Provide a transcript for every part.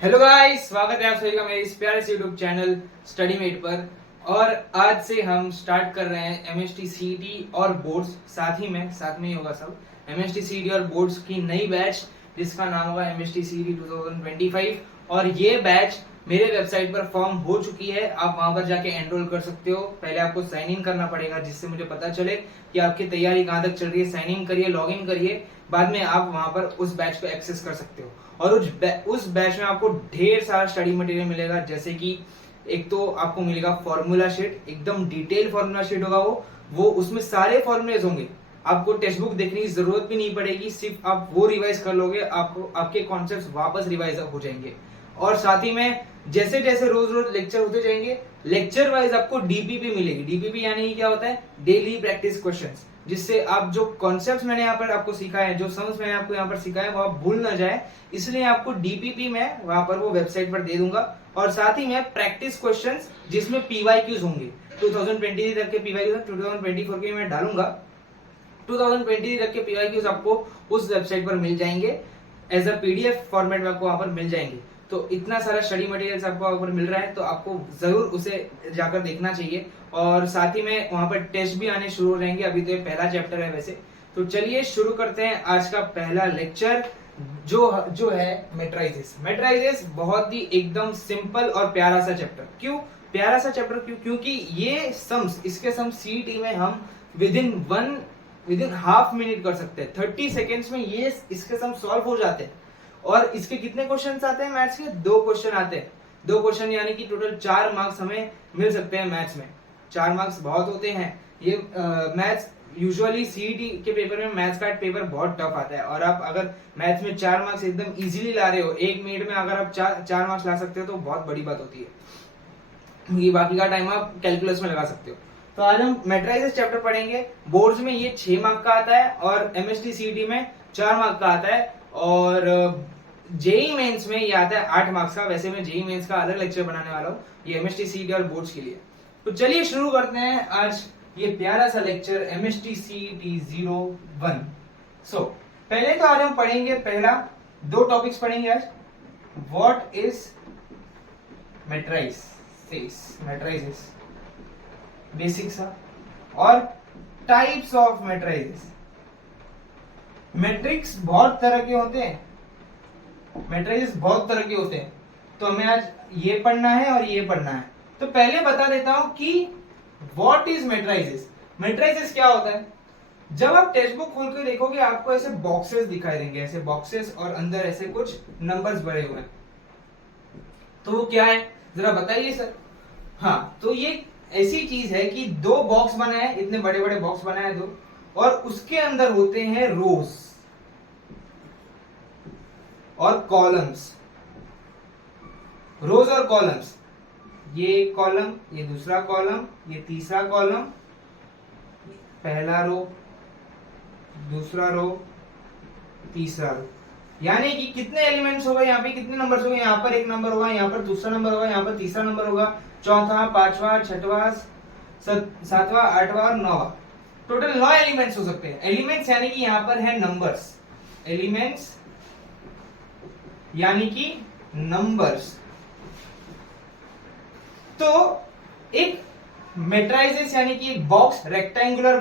Hello guys, स्वागत है आप सभी का मेरे इस प्यारे से यूट्यूब चैनल स्टडी मेट पर। और आज से हम स्टार्ट कर रहे हैं एमएसटी सीईटी और बोर्ड्स, साथ में ही होगा सब एमएसटी सीईटी और बोर्ड्स की नई बैच जिसका नाम होगा एमएसटी सीईटी 2025। और ये बैच मेरे वेबसाइट पर फॉर्म हो चुकी है, आप वहां पर जाके एनरोल कर सकते हो। पहले आपको साइन इन करना पड़ेगा जिससे मुझे पता चले कि आपकी तैयारी कहाँ तक चल रही है। साइन इन करिए, लॉग इन करिए, बाद में आप वहां पर उस बैच को एक्सेस कर सकते हो। और उस बैच में आपको ढेर सारा स्टडी मटेरियल मिलेगा, जैसे कि एक तो आपको मिलेगा फॉर्मूला शीट, एकदम डिटेल फॉर्मूला शीट होगा वो उसमें सारे फॉर्मूलेज होंगे। आपको टेक्स्ट बुक देखने की जरूरत भी नहीं पड़ेगी, सिर्फ आप वो रिवाइज कर लोगे, आपको आपके कॉन्सेप्ट्स वापस रिवाइज हो जाएंगे। और साथ ही में जैसे जैसे रोज रोज लेक्चर होते जाएंगे, लेक्चर वाइज आपको डीपीपी मिलेगी। डीपीपी यानी कि क्या होता है? डेली प्रैक्टिस क्वेश्चंस, जिससे आप जो कॉन्सेप्ट्स मैंने यहाँ पर आपको सिखाए हैं, जो सम्स मैंने आपको यहाँ पर सिखाए हैं, वो आप भूल ना जाए, इसलिए आपको डीपीपी में वहां पर वो वेबसाइट पर दे दूंगा। और साथ ही में प्रैक्टिस क्वेश्चंस जिसमें पीवाईक्यूज होंगे, 2020 तक के पीवाईक्यूज 2024 के मैं डालूंगा। 2020 तक के पीवाईक्यूज आपको उस वेबसाइट पर मिल जाएंगे, एज अ पीडीएफ फॉर्मेट में आपको वहां पर मिल जाएंगे। तो इतना सारा स्टडी मटेरियल्स आपको वहां पर मिल रहा है, तो आपको जरूर उसे जाकर देखना चाहिए। और साथ ही में वहां पर टेस्ट भी आने शुरू हो जाएंगे, अभी तो ये पहला चैप्टर है वैसे। तो चलिए शुरू करते हैं आज का पहला लेक्चर, जो है मेट्राइजेस। मेट्राइजेस बहुत ही एकदम सिंपल और प्यारा सा चैप्टर। क्यों प्यारा सा चैप्टर? क्योंकि ये सम्स, इसके सम्स सीईटी में हम विदिन हाफ मिनट कर सकते हैं। 30 सेकेंड्स में ये इसके सम सॉल्व हो जाते हैं। और इसके कितने क्वेश्चन आते हैं मैथ्स के? 2 क्वेश्चन आते हैं। 2 क्वेश्चन यानी कि टोटल 4 मार्क्स हमें मिल सकते हैं मैथ्स में। 4 मार्क्स बहुत होते हैं। ये मैथ्स यूजुअली सीईटी के पेपर में मैथ्स का पेपर बहुत टफ आता है, और आप अगर मैथ्स में 4 मार्क्स एकदम इजीली ला रहे हो, 1 मिनट में अगर आप 4 मार्क्स ला सकते हो तो बहुत बड़ी बात होती है। ये बाकी का टाइम आप कैलकुलस में लगा सकते हो। तो आज हम मेट्राइजेस चैप्टर पढ़ेंगे। बोर्ड्स में ये 6 मार्क का आता है और एमएसटी सीईटी में 4 मार्क का आता है, और जेई मेंस में ये आता है 8 मार्क्स का। वैसे मैं जेई मेंस का अलग लेक्चर बनाने वाला हूँ, ये एमएसटी सीईटी और बोर्ड्स के लिए। तो चलिए शुरू करते हैं आज ये प्यारा सा लेक्चर एमएसटी सीईटी 01। पहले तो आज हम पढ़ेंगे, पहला 2 टॉपिक्स पढ़ेंगे आज। व्हाट इज मेट्राइजेस, बेसिक सा, और टाइप्स ऑफ मेट्राइजेस। मैट्रिक्स बहुत तरह के होते हैं, मैट्रिक्स बहुत तरह के होते हैं, तो हमें आज ये पढ़ना है और ये पढ़ना है। तो पहले बता देता हूं कि व्हाट इज मैट्रिक्स। मैट्रिक्स क्या होता है? जब आप टेक्स्ट बुक खोल के देखोगे, आपको ऐसे बॉक्सेस दिखाई देंगे, ऐसे बॉक्सेस, और अंदर ऐसे कुछ नंबर्स भरे हुए हैं। तो वो क्या है, जरा बताइए सर। हाँ, तो ये ऐसी चीज है कि 2 बॉक्स बनाए हैं, इतने बड़े बड़े बॉक्स बनाए हैं 2, और उसके अंदर होते हैं रोज और कॉलम्स। रोज और कॉलम्स, ये कॉलम, ये दूसरा कॉलम, ये तीसरा कॉलम, पहला रो, दूसरा रो, तीसरा रो। यानी कि कितने एलिमेंट्स होगा यहाँ पे, कितने नंबर्स होंगे? यहाँ पर 1 नंबर होगा, यहाँ पर दूसरा नंबर होगा, यहाँ पर तीसरा नंबर होगा, चौथा, 5वां, 6वां, 7वां, 8वां और 9वां। टोटल 9 एलिमेंट्स हो सकते हैं। एलिमेंट्स यानी कि यहाँ पर है नंबर्स, एलिमेंट्स यानी कि नंबर्स। तो एक मेट्राइजेस यानी कि एक बॉक्स, रेक्टेंगुलर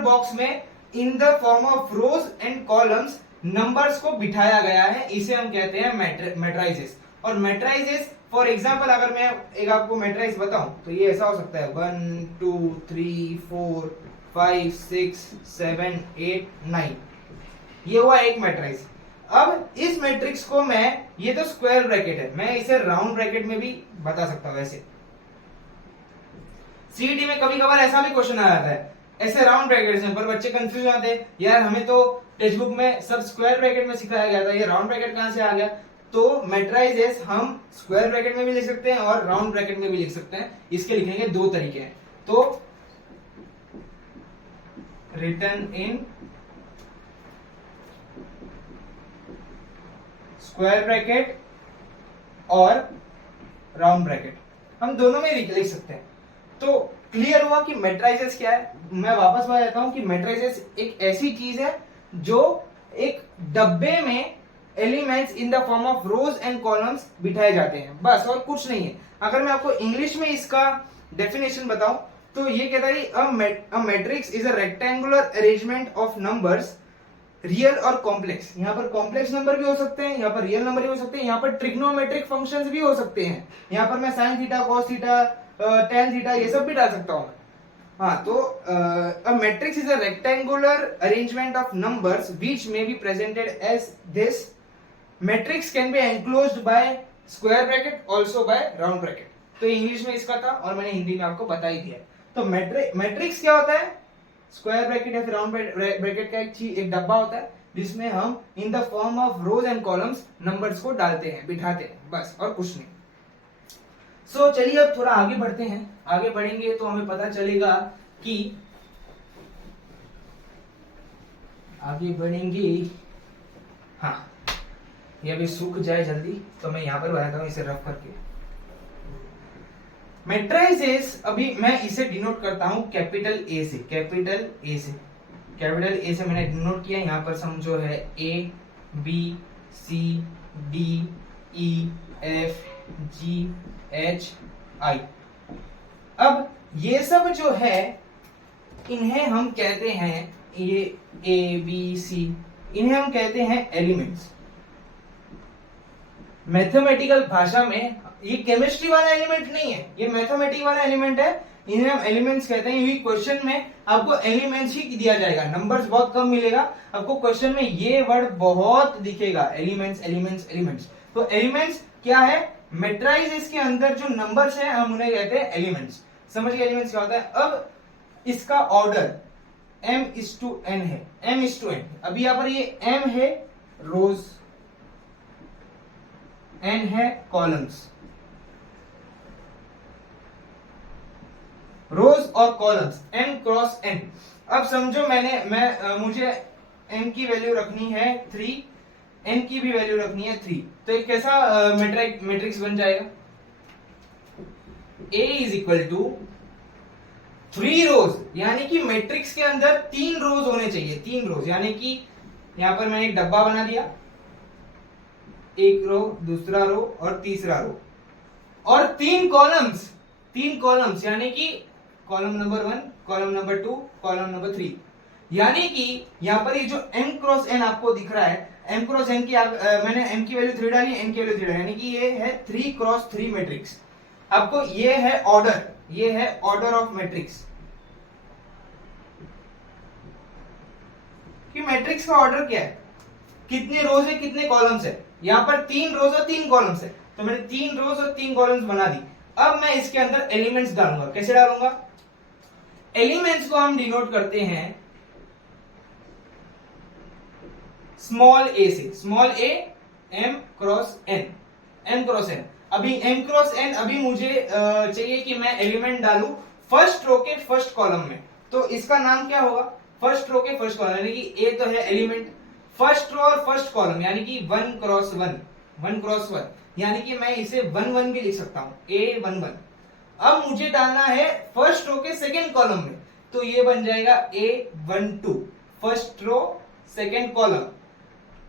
बॉक्स में in the form of rose and columns numbers को बिठाया गया है, इसे हम कहते हैं मेट्राइजेस। और मेट्राइजेस, फॉर एग्जांपल अगर मैं एक आपको मैट्रिक्स बताऊं तो ये ऐसा हो सकता है 1 2 3 4 5 6 7 8 9। ये हुआ एक मैट्रिक्स। अब इस मैट्रिक्स को मैं, ये तो स्क्वायर ब्रैकेट है, मैं इसे राउंड ब्रैकेट में भी बता सकता हूं। वैसे सीईटी में कभी कभार ऐसा भी क्वेश्चन आ जाता है ऐसे राउंड ब्रैकेट में, पर बच्चे कंफ्यूज आते हैं, यार हमें तो टेक्स्ट बुक में सब स्क्वायर ब्रैकेट में सिखाया गया था, ये राउंड ब्रैकेट कहां से आ गया? तो मैट्रिसेस हम स्क्वायर ब्रैकेट में भी लिख सकते हैं और राउंड ब्रैकेट में भी लिख सकते हैं। इसके लिखेंगे 2 तरीके हैं। तो रिटन इन स्क्वायर ब्रैकेट और राउंड ब्रैकेट, हम दोनों में लिख सकते हैं। तो क्लियर हुआ कि मैट्रिसेस क्या है। मैं वापस बता देता हूं कि मैट्रिसेस एक ऐसी चीज है जो एक डब्बे में elements in the form of rose and columns बिठाए जाते हैं, बस और कुछ नहीं है। अगर मैं आपको इंग्लिश में इसका डेफिनेशन बताऊं तो ये कहता है a matrix is a rectangular arrangement of numbers, real और कॉम्प्लेक्स। यहाँ पर कॉम्प्लेक्स नंबर भी हो सकते हैं, यहाँ पर रियल नंबर भी हो सकते हैं, यहाँ पर ट्रिग्नोमेट्रिक फंक्शंस भी हो सकते हैं। यहाँ पर मैं sine theta, cos theta, tan theta ये सब भी डाल सकता हूँ। हाँ, तो a matrix is a rectangular arrangement of numbers which may be presented as this. Matrix can be enclosed by square bracket, also by round bracket. तो English में इसका था और मैंने हिंदी में आपको बता ही दिया। तो मैट्रिक्स क्या होता है? स्क्वायर ब्रैकेट या फिर राउंड ब्रैकेट का एक डब्बा होता है जिसमें हम in the form of rose and columns numbers को डालते हैं, बिठाते हैं, बस और कुछ नहीं। सो चलिए अब थोड़ा आगे बढ़ते हैं। आगे बढ़ेंगे तो हमें पता चलेगा कि आगे बढ़ेंगे। हाँ, ये अभी सूख जाए जल्दी तो मैं यहां पर बताता हूं इसे रफ करके। मैट्रिसेस अभी मैं इसे डिनोट करता हूं कैपिटल ए से। कैपिटल ए से मैंने डिनोट किया। यहां पर समझो है A B C D E F G H I. अब ये सब जो है इन्हें हम कहते हैं, ये ए बी सी, इन्हें हम कहते हैं एलिमेंट्स। मैथमेटिकल भाषा में ये केमिस्ट्री वाला एलिमेंट नहीं है, ये मैथमेटिक्स वाला एलिमेंट है। इन्हें हम एलिमेंट्स कहते हैं। ये क्वेश्चन में आपको एलिमेंट्स ही दिया जाएगा, नंबर्स बहुत कम मिलेगा आपको। क्वेश्चन में ये वर्ड बहुत दिखेगा, एलिमेंट्स एलिमेंट्स एलिमेंट्स। तो एलिमेंट्स क्या है? मैट्रिसेस के अंदर जो नंबर्स हैं हम उन्हें कहते हैं एलिमेंट्स। समझ गए एलिमेंट्स क्या होता है? अब इसका ऑर्डर m:n है, m:n। अभी यहां पर ये m है रोज, n है कॉलम्स। रोज और कॉलम्स m क्रॉस n। अब समझो मुझे m की वैल्यू रखनी है 3, n की भी वैल्यू रखनी है 3। तो एक कैसा मैट्रिक्स बन जाएगा? A इज इक्वल टू 3 रोज, यानी कि मैट्रिक्स के अंदर 3 रोज होने चाहिए। 3 रोज यानी कि यहां पर मैंने एक डब्बा बना दिया, एक रो, दूसरा रो और तीसरा रो, और 3 कॉलम्स। 3 कॉलम्स यानी कि column number 1, column number 2, column number 3। यानी कि यहां पर ये जो m क्रॉस n आपको दिख रहा है, m क्रॉस n की मैंने m की वैल्यू 3 डाली, n की वैल्यू 3 डाली, यानी कि ये है 3 क्रॉस 3 मैट्रिक्स। आपको ये है ऑर्डर, ये है ऑर्डर ऑफ मैट्रिक्स। कि मैट्रिक्स का ऑर्डर क्या है? कितने रोज है, कितने कॉलम्स है? यहां पर 3 रोज और 3 कॉलम्स है, तो मैंने 3 रोज और 3 कॉलम्स बना दी। अब मैं इसके अंदर एलिमेंट्स डालूंगा। कैसे डालूंगा? एलिमेंट्स को हम डिनोट करते हैं स्मॉल ए से। स्मॉल ए m cross n, m cross n। अभी m क्रॉस n अभी मुझे चाहिए कि मैं एलिमेंट डालूं फर्स्ट रो के फर्स्ट कॉलम में। तो इसका नाम क्या होगा? फर्स्ट रो के फर्स्ट कॉलम, यानी कि a तो है एलिमेंट, फर्स्ट रो और फर्स्ट कॉलम यानी कि 1 क्रॉस 1, 1 क्रॉस 1, यानी कि मैं इसे 1 1 भी लिख सकता हूं, a1 1। अब मुझे डालना है फर्स्ट रो के सेकंड कॉलम में, तो ये बन जाएगा a12, first row second column.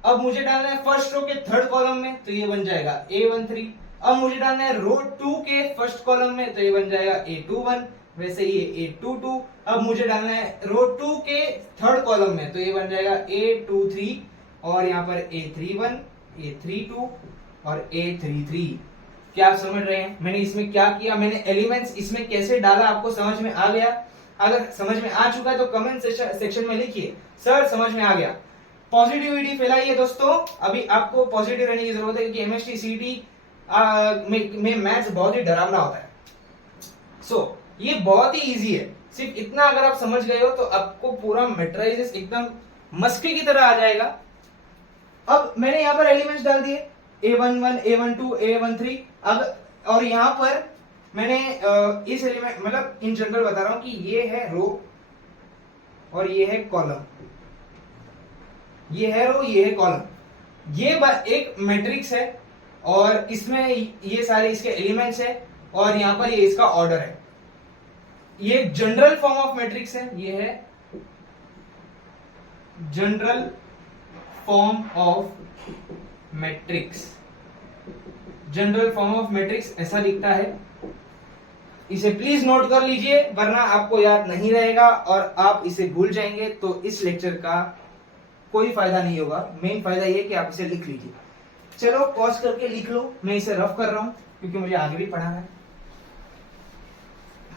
अब मुझे डालना है फर्स्ट रो के थर्ड कॉलम में, तो ये बन जाएगा a13। अब मुझे डालना है रो 2 के फर्स्ट कॉलम में, तो ये बन जाएगा a21, वैसे ये a22। अब मुझे डालना है रो 2 के थर्ड कॉलम में, तो ये बन जाएगा a23, और यहाँ पर a31, a32 और a33। क्या आप समझ रहे हैं मैंने इसमें क्या किया? मैंने एलिमेंट्स इसमें कैसे डाला, आपको समझ में आ गया? अगर समझ में आ चुका है तो कमेंट सेक्शन में लिखिए सर समझ में आ गया। पॉजिटिविटी फैलाइए दोस्तों। अभी आपको पॉजिटिव रहने की जरूरत है क्योंकि एमएसटी सीटी में मैथ्स बहुत ही डरावना होता है। सो ये बहुत ही इजी है। सिर्फ इतना अगर आप समझ गए हो तो आपको पूरा मैट्रिसेस एकदम मस्के की तरह आ जाएगा। अब मैंने यहाँ पर एलिमेंट्स डाल दिए a11, a12, a13। अब और यहाँ पर मैंने इस एलिमेंट मतलब इन जनरल बता रहा हूं कि ये है रो और ये है कॉलम, ये है रो ये है कॉलम। ये एक मैट्रिक्स है और इसमें ये सारे इसके एलिमेंट्स है और यहाँ पर ये इसका ऑर्डर है। ये जनरल फॉर्म ऑफ मैट्रिक्स है, ये है general form of matrix, general form of matrix ऐसा दिखता है। इसे प्लीज नोट कर लीजिए वरना आपको याद नहीं रहेगा और आप इसे भूल जाएंगे तो इस लेक्चर का कोई फायदा नहीं होगा। मेन फायदा ये कि आप इसे लिख लीजिए। चलो पॉज करके लिख लो, मैं इसे रफ कर रहा हूं क्योंकि मुझे आगे भी पढ़ाना है।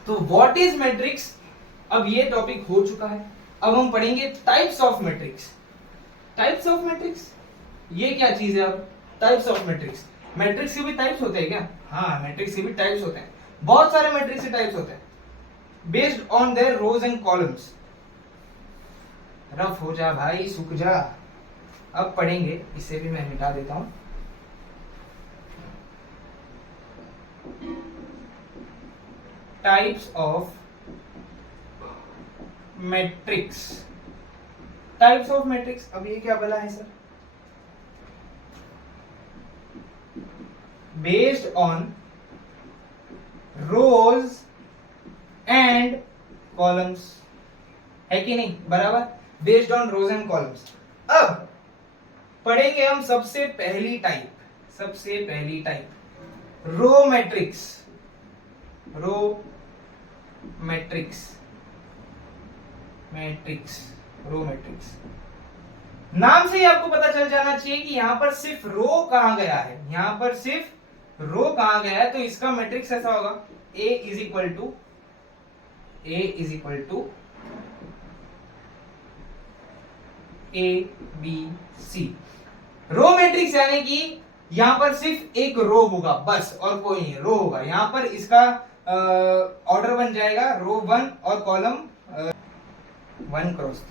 तो व्हाट इज मैट्रिक्स, अब ये टॉपिक हो चुका है। अब हम पढ़ेंगे types of matrix. Types of matrix ये क्या चीज है? अब टाइप्स ऑफ मैट्रिक्स, मैट्रिक्स के भी टाइप्स होते हैं क्या? हाँ, मैट्रिक्स के भी टाइप्स होते हैं, बहुत सारे मैट्रिक्स के टाइप्स होते हैं based on their rows and columns. Rough हो जा भाई, सूख जा। अब पढ़ेंगे, इसे भी मैं मिटा देता हूं। Types of matrix, types of matrix. अब ये क्या बोला है sir? Based on rows and columns, है कि नहीं? बराबर, based on rows and columns. अब पढ़ेंगे हम सबसे पहली टाइप, सबसे पहली type row matrix. Row matrix, matrix, row matrix. नाम से ही आपको पता चल जाना चाहिए कि यहां पर सिर्फ रो कहां गया है, यहां पर सिर्फ रो कहां गया है। तो इसका मैट्रिक्स ऐसा होगा, A is equal to A B C। Row matrix यानी कि यहां पर सिर्फ एक रो होगा बस, और कोई नहीं, रो होगा। यहां पर इसका ऑर्डर बन जाएगा रो 1 और कॉलम 1 क्रॉस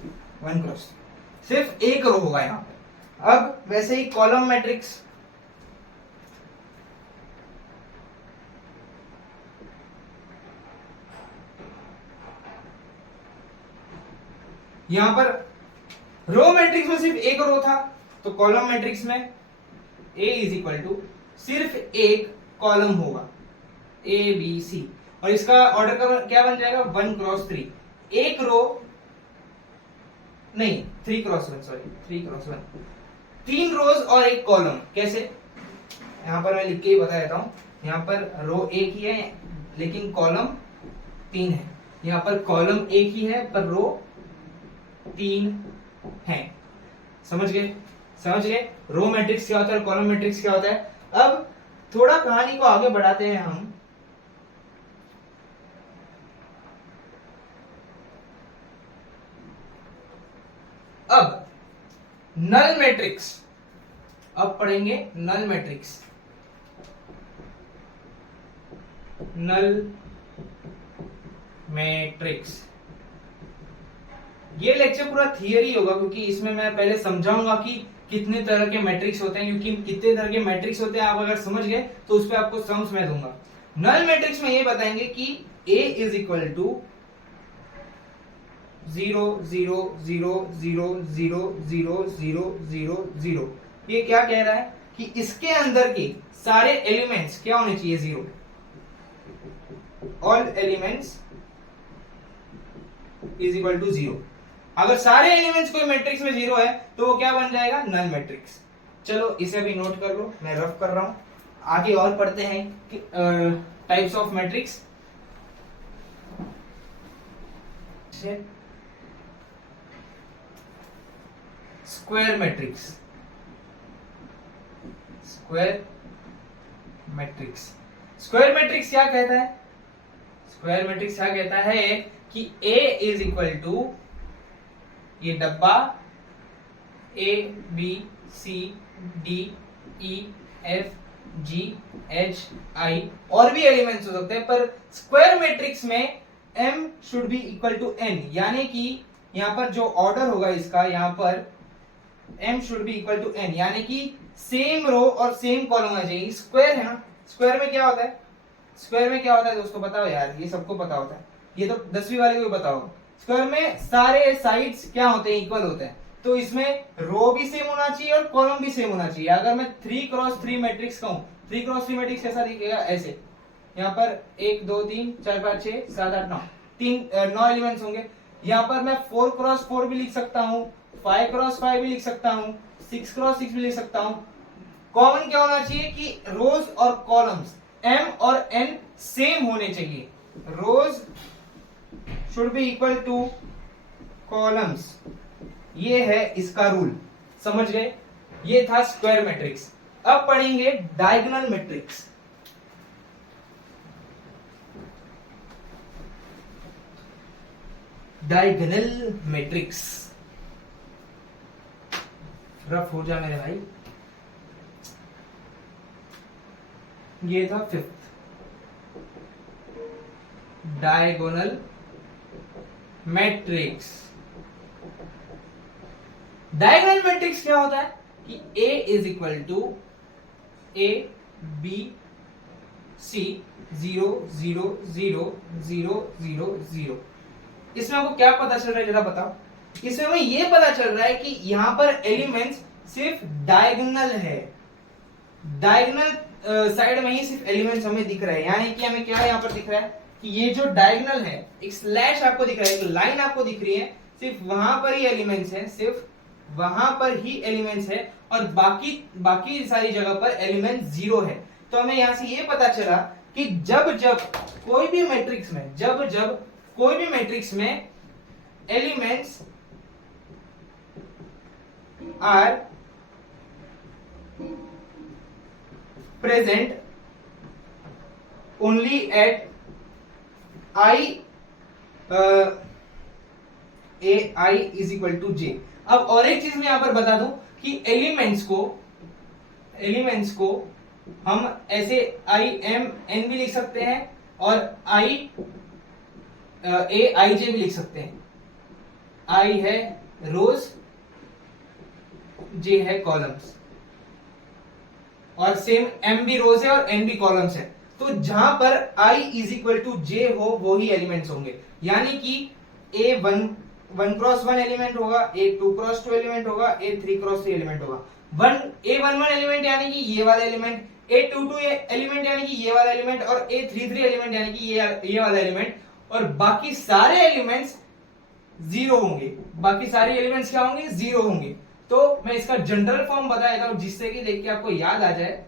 3, सिर्फ एक रो होगा यहां पर। अब वैसे ही कॉलम मैट्रिक्स, यहां पर रो मैट्रिक्स में सिर्फ एक रो था, तो कॉलम मैट्रिक्स में A इज इक्वल टू सिर्फ एक कॉलम होगा A B C, और इसका ऑर्डर का क्या बन जाएगा 1 क्रॉस 3, एक रो नहीं 3 क्रॉस 1, सॉरी 3 क्रॉस 1, 3 रोज और एक कॉलम। कैसे? यहां पर मैं लिख के ही बता देता हूं। यहां पर रो एक ही है लेकिन कॉलम 3 है, यहां पर कॉलम एक ही है पर रो 3 है। समझ गए? समझ गए रो मैट्रिक्स क्या होता है, कॉलम मैट्रिक्स क्या होता है। अब थोड़ा कहानी को आगे बढ़ाते हैं हम। अब नल मैट्रिक्स, अब पढ़ेंगे नल मैट्रिक्स। नल मैट्रिक्स, ये लेक्चर पूरा थियरी होगा क्योंकि इसमें मैं पहले समझाऊंगा कि कितने तरह के मैट्रिक्स होते हैं, क्योंकि कितने तरह के मैट्रिक्स होते हैं आप अगर समझ गए तो उस पर आपको सम्स मैं दूंगा। नल मैट्रिक्स में ये बताएंगे कि A इज इक्वल टू 0 0 0 0 0 0 0 0 0। ये क्या कह रहा है कि इसके अंदर के सारे एलिमेंट्स क्या होने चाहिए? 0। All elements is equal to 0। अगर सारे एलिमेंट्स कोई मैट्रिक्स में 0 है तो वो क्या बन जाएगा? Null matrix. चलो इसे भी नोट कर लो, मैं रफ कर रहा हूं। आगे और पढ़ते हैं कि types of matrix. Square matrix, square matrix. Square matrix क्या कहता है? स्क्वायर मैट्रिक्स क्या कहता है कि A इज इक्वल टू ये डब्बा A B C D E F G H I और भी एलिमेंट्स हो सकते हैं, पर स्क्वायर मैट्रिक्स में M should be equal to N, यानी कि यहां पर जो ऑर्डर होगा इसका, यहां पर M should be equal to N, यानी कि सेम रो और सेम कॉलम होना चाहिए। स्क्वायर है ना, स्क्वायर में क्या होता है? स्क्वायर में क्या होता है दोस्तों? बताओ यार, ये सबको पता होता है, ये तो 10वीं वाले को भी पता होगा। स्क्वायर में सारे साइड्स क्या होते हैं? इक्वल होते हैं। तो इसमें रो भी सेम होना चाहिए और कॉलम भी सेम होना चाहिए। अगर मैं 3 क्रॉस 3 मैट्रिक्स कहूं, 3 क्रॉस 3 मैट्रिक्स कैसा दिखेगा? ऐसे, यहाँ पर 1 2 3 4 5 6 7 8 9 9 एलिमेंट्स होंगे। यहाँ पर मैं 4 क्रॉस 4 भी लिख सकता हूँ, 5 क्रॉस 5 भी लिख सकता हूँ, 6 क्रॉस 6 भी लिख सकता हूँ, कॉमन क्या होना चाहिए कि रोज और कॉलम्स m और n सेम होने चाहिए। Rows should be equal to columns, ये है इसका रूल, समझ गए। ये था स्क्वायर मैट्रिक्स। अब पढ़ेंगे diagonal matrix. Diagonal matrix rough हो जा मेरे भाई। ये था fifth, diagonal matrix. Diagonal matrix क्या होता है कि A is equal to A B C 0 0 0 0 0 0। इसमें आपको क्या पता चल रहा है जरा बताओ। इसमें हमें ये पता चल रहा है कि यहां पर एलिमेंट्स सिर्फ डायगोनल है, डायगोनल साइड में ही सिर्फ एलिमेंट्स हमें दिख रहे हैं। यानी कि हमें क्या यहां पर दिख रहा है कि ये जो डायगोनल है, एक स्लैश आपको दिख रहा है, एक लाइन आपको दिख रही है, सिर्फ वहां पर ही एलिमेंट्स हैं, सिर्फ वहां पर ही एलिमेंट्स है, और बाकी सारी जगह पर एलिमेंट जीरो है। तो हमें यहां से ये पता चला कि जब कोई भी मैट्रिक्स में elements are present only at I is equal to J. अब और एक चीज मैं यहां पर बता दूं कि एलिमेंट्स को हम ऐसे आई एम एन भी लिख सकते हैं और आई जे भी लिख सकते हैं। आई है रोज, जे है कॉलम्स, और सेम एम भी रोज है और एन भी कॉलम्स है। तो जहां पर आई इज इक्वल टू जे हो वो ही एलिमेंट्स होंगे। यानी कि ए वन क्रॉस वन एलिमेंट होगा, ए 2 क्रॉस 2 एलिमेंट होगा, ए 3 क्रॉस 3 एलिमेंट होगा। ए वन एलिमेंट यानी कि ये वाला एलिमेंट, ए 2 एलिमेंट यानी कि ये वाला एलिमेंट, और ए 3 एलिमेंट यानी कि ये वाला एलिमेंट, और बाकी सारे एलिमेंट्स जीरो होंगे। बाकी सारे एलिमेंट्स क्या होंगे? जीरो होंगे। तो मैं इसका जनरल फॉर्म बता देता हूं जिससे कि देख के आपको याद आ जाए।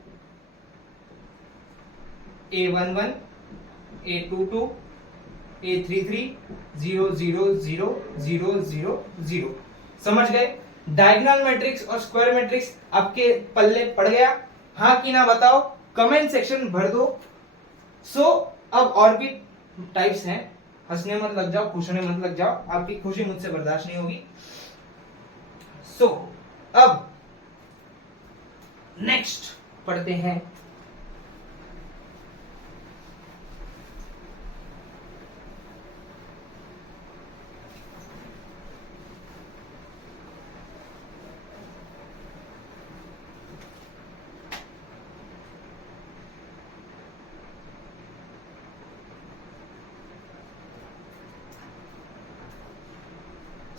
A11, A22, A33, 0 0 0 0 0 0। समझ गए? डायगोनल मैट्रिक्स और स्क्वायर मैट्रिक्स आपके पल्ले पड़ गया? हाँ कि ना बताओ, कमेंट सेक्शन भर दो। अब और भी टाइप्स हैं, हंसने मत लग जाओ, खुश होने मत लग जाओ, आपकी खुशी मुझसे बर्दाश्त नहीं होगी। अब नेक्स्ट पढ़ते हैं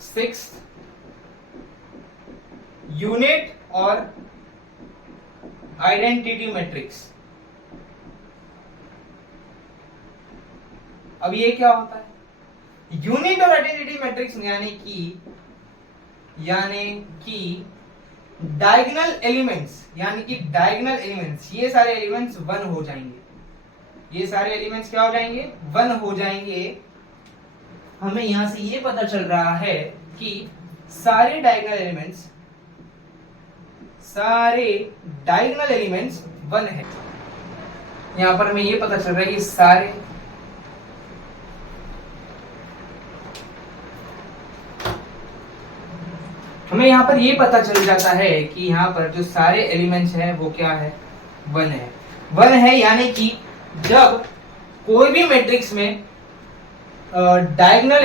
सिक्स्थ, यूनिट और आइडेंटिटी मैट्रिक्स। अब ये क्या होता है? यूनिट और आइडेंटिटी मैट्रिक्स यानी कि डायगोनल एलिमेंट्स, ये सारे एलिमेंट्स वन हो जाएंगे। ये सारे एलिमेंट्स क्या हो जाएंगे? वन हो जाएंगे। हमें यहां से ये पता चल रहा है कि सारे डायगोनल एलिमेंट्स वन है। यहां पर हमें ये पता चल रहा है कि सारे हमें यहां पर ये पता चल जाता है कि यहां पर जो सारे एलिमेंट्स हैं वो क्या है? वन है। वन है यानी कि जब कोई भी मैट्रिक्स में डायगोनल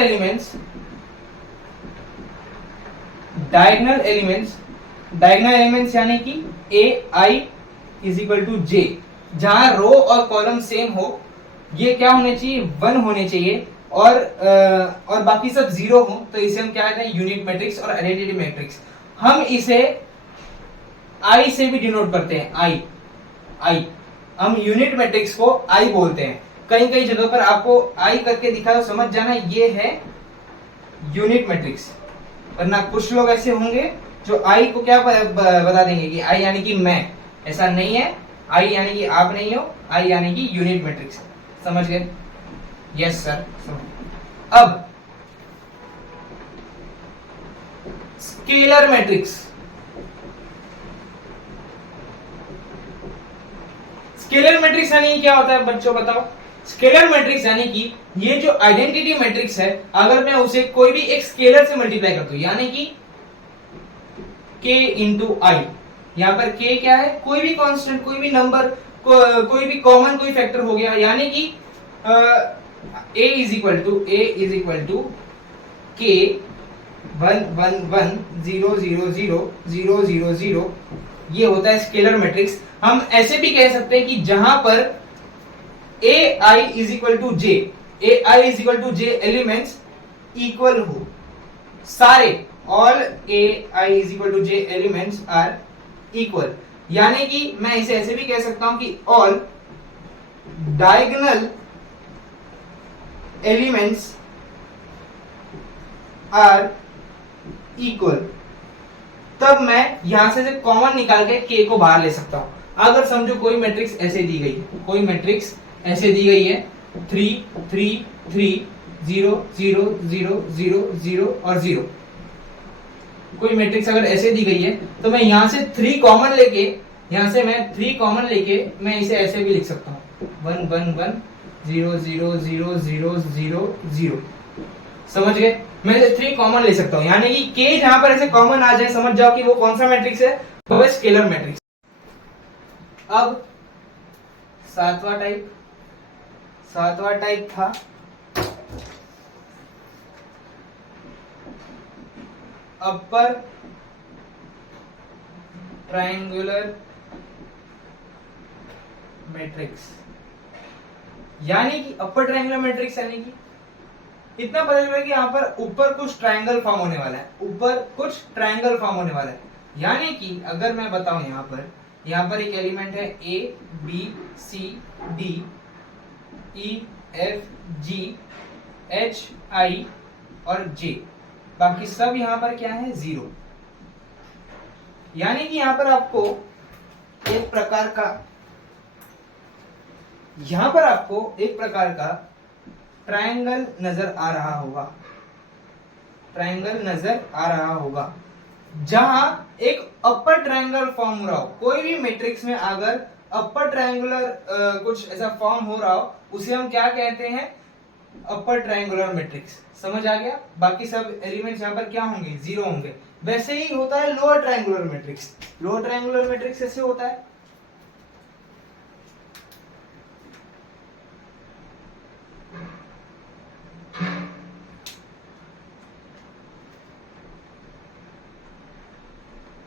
एलिमेंट्स यानी कि ए आई इज इक्वल टू जे, जहां रो और कॉलम सेम हो, ये क्या होने चाहिए? वन होने चाहिए, और बाकी सब जीरो हो, तो इसे हम क्या कहते हैं? यूनिट मैट्रिक्स और आइडेंटिटी मैट्रिक्स। हम इसे आई से भी डिनोट करते हैं। आई हम यूनिट मैट्रिक्स को आई बोलते हैं। कई जगह पर आपको आई करके दिखा तो समझ जाना ये है यूनिट मैट्रिक्स, वरना कुछ लोग ऐसे होंगे जो आई को क्या बता देंगे कि आई यानी कि मैं, ऐसा नहीं है। आई यानी कि आप नहीं हो, आई यानी कि यूनिट मैट्रिक्स। समझ गए? यस सर समझ। अब स्केलर मैट्रिक्स, स्केलर मैट्रिक्स यानी क्या होता है बच्चों बताओ? स्केलर मैट्रिक्स यानी कि ये जो आइडेंटिटी मैट्रिक्स है, अगर मैं उसे कोई भी एक स्केलर से मल्टीप्लाई कर दूं, यानी कि k इंटू आई, यहाँ पर k क्या है? कोई भी कांस्टेंट, कोई भी नंबर, कोई भी कॉमन कोई फैक्टर हो गया, यानी कि a is equal to k 1 1 1 0 0 0 0 0 0, ये होता है स्केलर मैट्रिक्स। हम ऐसे भी कह सकते हैं कि जहां पर A I is equal to J, A I is equal to J elements equal हो, सारे all A I is equal to J elements are equal, यानी कि मैं इसे ऐसे भी कह सकता हूं कि all diagonal elements are equal. तब मैं यहां से कॉमन निकाल के k को बाहर ले सकता हूं। अगर समझो कोई मैट्रिक्स ऐसे दी गई है, कोई मैट्रिक्स ऐसे दी गई है 3 3 3 0 0 0 0 0 और 0, कोई मैट्रिक्स अगर ऐसे दी गई है तो मैं यहां से 3 कॉमन लेके, यहां से मैं 3 कॉमन लेके मैं इसे ऐसे भी लिख सकता हूं 1 1 1 0 0 0 0 0 0। समझ गए? मैं 3 कॉमन ले सकता हूं, यानी कि k जहां पर ऐसे कॉमन आ जाए, समझ जाओ कि वो कौन सा मैट्रिक्स है, वो है स्केलर मैट्रिक्स। अब सातवां टाइप था अपर ट्रायंगुलर मैट्रिक्स, यानी कि अपर ट्रायंगुलर मैट्रिक्स यानी कि इतना पता चला कि यहाँ पर ऊपर कुछ ट्रायंगल फॉर्म होने वाला है, ऊपर कुछ ट्रायंगल फॉर्म होने वाला है, यानी कि अगर मैं बताऊं यहाँ पर एक एलिमेंट है a b c d e f g h i और j, बाकी सब यहाँ पर क्या है? 0, यानी कि यहाँ पर आपको एक प्रकार का ट्रायंगल नजर आ रहा होगा, जहां एक अपर ट्रायंगल फॉर्म हो रहा हो। कोई भी मैट्रिक्स में अगर अपर ट्रायंगुलर कुछ ऐसा फॉर्म हो रहा हो, उसे हम क्या कहते हैं? Upper triangular matrix. समझ आ गया? बाकी सब एलिमेंट्स यहाँ पर क्या होंगे? 0 होंगे। वैसे ही होता है lower triangular matrix. Lower triangular matrix ऐसे होता है,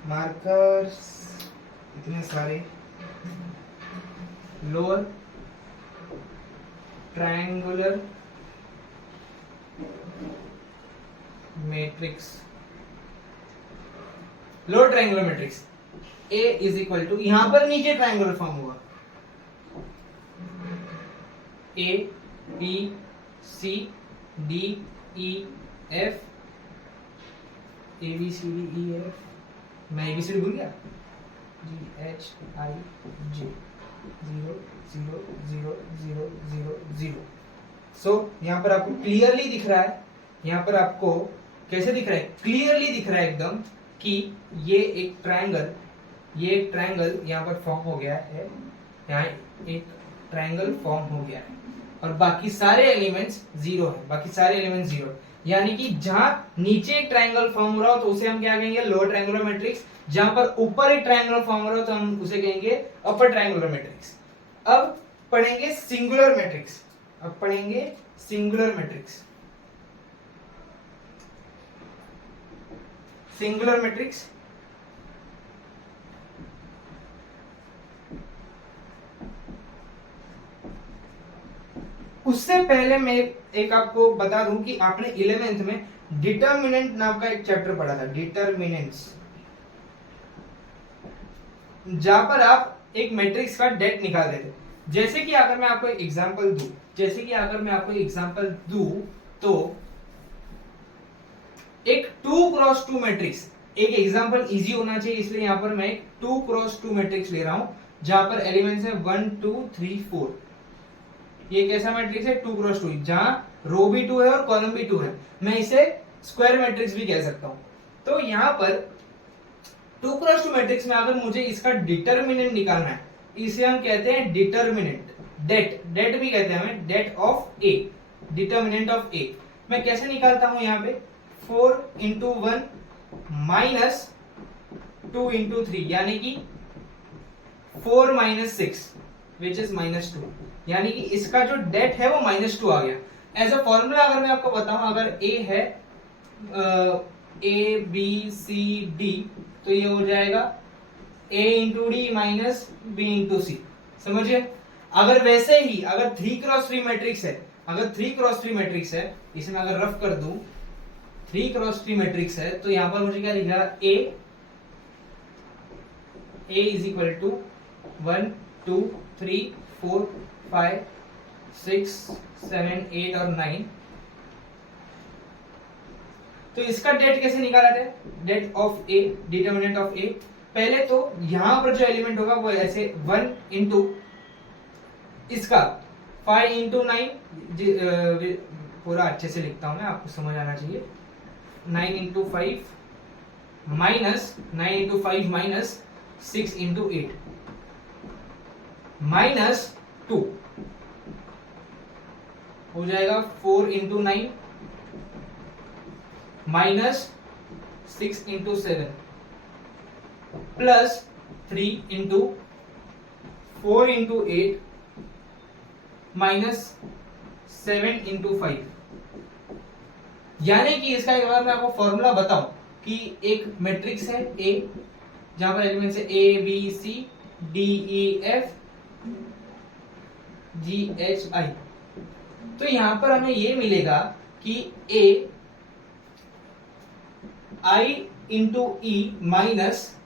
मार्कर्स इतने सारे, lower triangular matrix, lower triangular matrix A is equal to, यहां पर नीचे ट्रायंगुलर फॉर्म हुआ A B C D E F, A B C D E F, मैं ABCD भूल गया, G H I J 0 0 0 0 0 0। सो यहाँ पर आपको क्लियरली दिख रहा है, यहाँ पर आपको कैसे दिख रहा है? क्लियरली दिख रहा है एकदम कि ये एक ट्रायंगल यहाँ पर फॉर्म हो गया है, यहाँ एक ट्रायंगल फॉर्म हो गया है और बाकी सारे एलिमेंट्स 0 है, बाकी सारे एलिमेंट्स 0 है। यानी कि जहां नीचे एक ट्रायंगल फॉर्म हो रहा हो तो उसे हम क्या कहेंगे? Lower triangular matrix. जहां पर ऊपर एक ट्रायंगल फॉर्म हो रहा हो तो हम उसे कहेंगे अपर ट्रायंगुलर मैट्रिक्स। अब पढ़ेंगे सिंगुलर मैट्रिक्स। सिंगुलर मैट्रिक्स उससे पहले मैं एक आपको बता दूं कि आपने 11th में डिटर्मिनेंट नाम का एक चैप्टर पढ़ा था, डिटर्मिनेंट्स, जहां पर आप एक मैट्रिक्स का डेट निकालते थे। जैसे कि अगर मैं आपको एक एग्जांपल दूं, तो एक 2 क्रॉस 2 मैट्रिक्स, एक एग्जांपल इजी होना चाहिए, इसलिए यहाँ पर मैं एक 2x2 मैट्रिक्स ले रहा हूं जहां पर एलिमेंट्स है 1 2 3 4। ये कैसा मैट्रिक्स है? 2x2, जहां रो भी 2 है और कॉलम भी 2 है। मैं इसे स्क्वायर मैट्रिक्स भी कह सकता हूं। तो यहाँ पर 2x2 मैट्रिक्स में अगर मुझे इसका डिटर्मिनेंट निकालना है, इसे हम कहते हैं डिटर्मिनेंट, डेट भी कहते हैं हमें, det of A, determinant of A. मैं कैसे निकालता हूं? यहाँ पे 4 इंटू 1 माइनस 2 इंटू 3, यानी कि 4 माइनस 6 विच इज -2, यानी कि इसका जो डेट है वो -2 आ गया। एज अ फॉर्मूला अगर मैं आपको बताऊं, अगर ए है ए बी सी डी, तो ये हो जाएगा a into D minus B into C. समझिए? अगर वैसे ही अगर 3x3 मैट्रिक्स है, अगर 3x3 मैट्रिक्स है, इसे मैं अगर रफ कर दूं 3x3 मैट्रिक्स है, तो यहां पर मुझे क्या लिखा? a इज इक्वल टू 1 2 3 4 5 6 7 8 और 9। तो इसका डेट कैसे निकाला जाए? Det of A, determinant of A. पहले तो यहां पर जो एलिमेंट होगा वो ऐसे 1 इंटू इसका 5 इंटू 9, पूरा अच्छे से लिखता हूं मैं, आपको समझ आना चाहिए। 9 into 5 minus 9 into 5 minus 6 into 8 minus 2 हो जाएगा 4 into 9 minus 6 into 7 plus 3 into 4 into 8 minus 7 into 5। यानी कि इसका एक बार मैं आपको फॉर्मूला बताऊं कि एक मैट्रिक्स है ए, जहां पर एलिमेंट्स है A B C D E F G H I. तो यहां पर हमें ये मिलेगा कि A I into E minus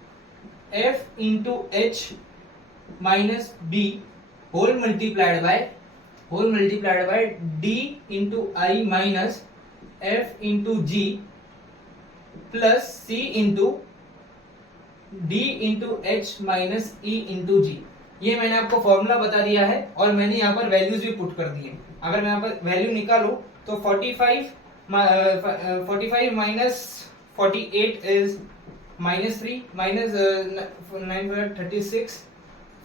F into H minus B whole multiplied by D into I minus F into G plus C into D into H minus E into G. ये मैंने आपको फॉर्मूला बता दिया है और मैंने यहाँ पर वैल्यूज भी पुट कर दी है। अगर मैं यहाँ पर वैल्यू निकालूं तो 45 minus 48 is -3 minus 9 36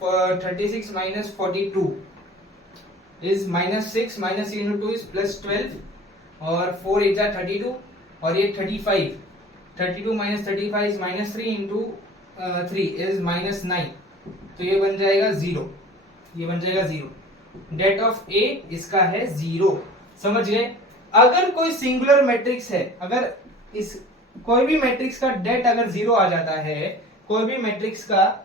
36 minus 42 is -6 minus 3 into 2 is +12 और 4 8 जा 32 और ये 35 32 minus 35 is -3 into 3 is -9, तो ये बन जाएगा 0, ये बन जाएगा 0। डेट ऑफ ए इसका है 0। समझ गए? अगर कोई सिंगुलर मैट्रिक्स है, अगर इस कोई भी मैट्रिक्स का डेट अगर 0 आ जाता है, कोई भी मैट्रिक्स का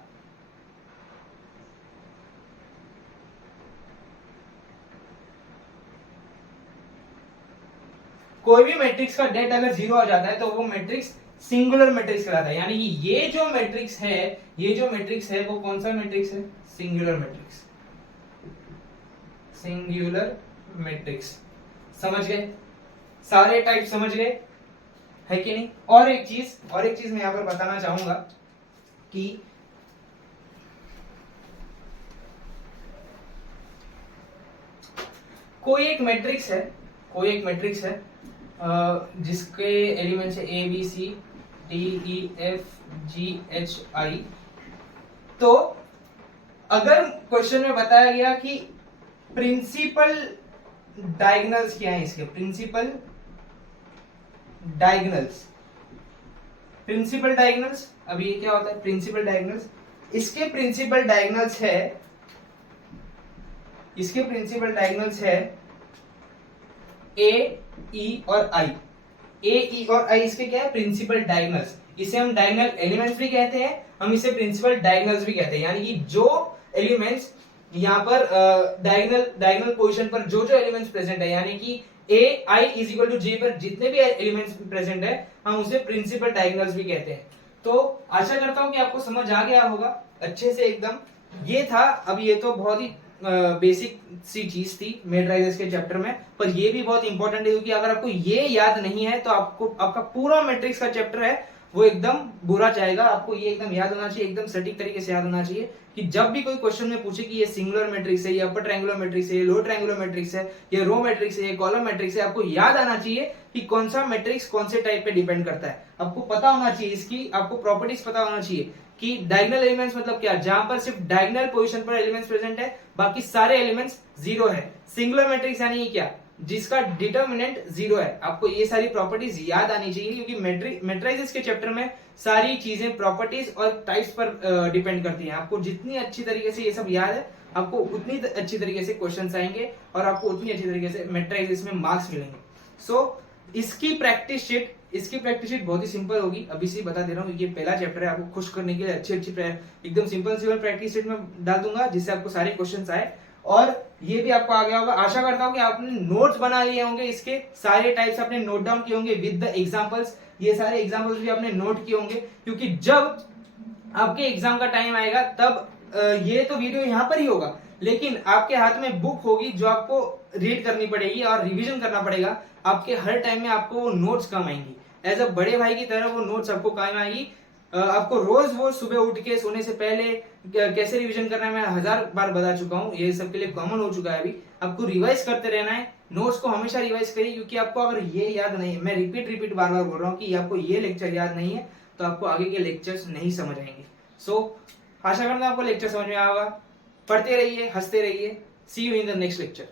डेट अगर 0 आ जाता है तो वो मैट्रिक्स सिंगुलर मैट्रिक्स कहलाता है। यानी कि ये जो मैट्रिक्स है वो कौन सा मैट्रिक्स है? Singular matrix. समझ गए? सारे टाइप समझ गए है कि नहीं? और एक चीज मैं यहां पर बताना चाहूंगा कि कोई एक मैट्रिक्स है जिसके एलिमेंट्स है A B C D E F G H I. तो अगर क्वेश्चन में बताया गया कि प्रिंसिपल डायगोनल्स क्या है इसके, प्रिंसिपल डायगोनल्स, अब ये क्या होता है प्रिंसिपल डायगोनल्स? इसके प्रिंसिपल डायगोनल्स है ए ई और आई। ए ई और आई इसके क्या है? Principal diagonals. इसे हम डायगोनल एलिमेंट्स भी कहते हैं, हम इसे प्रिंसिपल डायगोनल्स भी कहते हैं। यानी कि जो एलिमेंट्स यहाँ पर डायगोनल पोजीशन पर जो एलिमेंट्स प्रेजेंट है, यानी कि ए आई इज इक्वल टू जे पर जितने भी एलिमेंट्स प्रेजेंट है, हम उसे प्रिंसिपल डायगोनल्स भी कहते हैं। तो आशा करता हूं कि आपको समझ आ गया होगा अच्छे से एकदम। ये था, अब ये तो बहुत ही बेसिक सी चीज थी मैट्रिसेस के चैप्टर में, पर ये भी बहुत इंपॉर्टेंट है क्योंकि अगर आपको ये याद नहीं है तो आपका पूरा मैट्रिक्स का चैप्टर है वो एकदम बुरा जाएगा। आपको ये एकदम याद होना चाहिए, एकदम सटीक तरीके से याद होना चाहिए कि जब भी कोई क्वेश्चन में पूछे कि ये सिंगुलर मैट्रिक्स है, ये अपर ट्रायंगुलर मैट्रिक्स है, ये लोअर ट्रायंगुलर मैट्रिक्स है, ये रो मैट्रिक्स है, ये कॉलम मैट्रिक्स है, आपको याद आना चाहिए कि कौन सा मैट्रिक्स कौन से टाइप पे डिपेंड करता है। आपको पता होना चाहिए, इसकी आपको प्रॉपर्टीज पता होना चाहिए कि डायगोनल एलिमेंट्स मतलब क्या, जहां पर सिर्फ डायगोनल पोजीशन पर एलिमेंट्स प्रेजेंट है, बाकी सारे एलिमेंट्स जीरो है। सिंगुलर मैट्रिक्स यानी क्या, जिसका डिटर्मिनेंट जीरो है। आपको ये सारी प्रॉपर्टीज याद आनी चाहिए, क्योंकि मैट्रिसेस के चैप्टर में सारी चीजें प्रॉपर्टीज और टाइप्स पर डिपेंड करती हैं। आपको जितनी अच्छी तरीके से ये सब याद है, आपको उतनी अच्छी तरीके से क्वेश्चंस आएंगे और आपको उतनी अच्छी तरीके से मैट्रिसेस में मार्क्स मिलेंगे। सो इसकी प्रैक्टिस शीट बहुत ही सिंपल होगी। अभी से बता दे रहा हूँ, ये पहला चैप्टर है। आपको खुश करने के लिए अच्छी एकदम सिंपल प्रैक्टिस शीट में डाल दूंगा, जिससे आपको सारे क्वेश्चंस आए और ये भी आपको आ गया होगा। आशा करता हूँ कि आपने नोट्स बना लिए होंगे, इसके सारे टाइप्स आपने नोट डाउन किए होंगे विद द एग्जांपल्स। ये सारे एग्जांपल्स भी आपने नोट किए होंगे, क्योंकि जब आपके एग्जाम का टाइम आएगा तब ये तो वीडियो यहाँ पर ही होगा, लेकिन आपके हाथ में बुक होगी जो आपको रीड करनी पड़ेगी और रिवीजन करना पड़ेगा। आपके हर टाइम में आपको वो नोट्स काम आएंगी। एज अ बड़े भाई की तरह वो नोट्स आपको काम आएगी। आपको रोज वो सुबह उठ के सोने से पहले कैसे रिवीजन करना है मैं 1000 बार बता चुका हूँ, ये सबके लिए कॉमन हो चुका है। अभी आपको रिवाइज करते रहना है, नोट्स को हमेशा रिवाइज करिए, क्योंकि आपको अगर ये याद नहीं है, मैं रिपीट बार बार बोल रहा हूँ कि आपको ये लेक्चर याद नहीं है तो आपको आगे के लेक्चर्स नहीं समझ आएंगे। आशा करता हूँ आपको लेक्चर समझ में आएगा। पढ़ते रहिए, हंसते रहिए। See you in the next lecture.